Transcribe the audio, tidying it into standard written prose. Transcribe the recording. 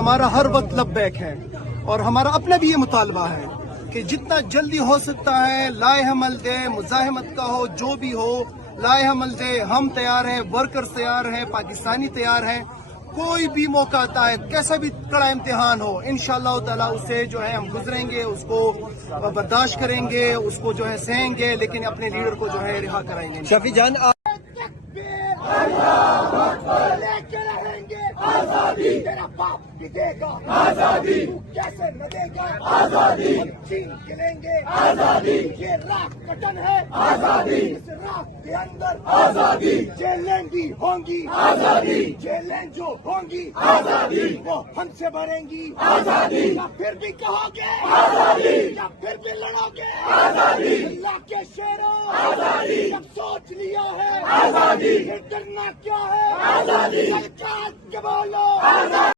हमारा हर वक्त लब्बैक है और हमारा अपना भी ये मुतालबा है कि जितना जल्दी हो सकता है लाए हमल दे, मुजाहिमत का हो, जो भी हो लाए हमल दे। हम तैयार हैं, वर्कर्स तैयार हैं, पाकिस्तानी तैयार हैं। कोई भी मौका आता है, कैसा भी कड़ा इम्तिहान हो, इंशाअल्लाह ताला उससे जो है हम गुजरेंगे, उसको बर्दाश्त करेंगे, उसको जो है सहेंगे, लेकिन अपने लीडर को जो है रिहा कराएंगे। शफी जान लेके रहेंगे आजादी, तेरा बाप भी देगा आजादी, तू कैसे न देगा आजादी, हम छीन के लेंगे आजादी, ये राख कटन है आजादी, इस राख के अंदर आजादी, जेलें भी होंगी आजादी, जेलें जो होंगी आजादी वो हमसे भरेंगी आजादी, या फिर भी कहोगे आजादी, या फिर भी लड़ोगे आजादी, अल्लाह के शेरों आजादी, अब सोच लिया है आजादी, डरना क्या है आजादी, के बोलो आजादी।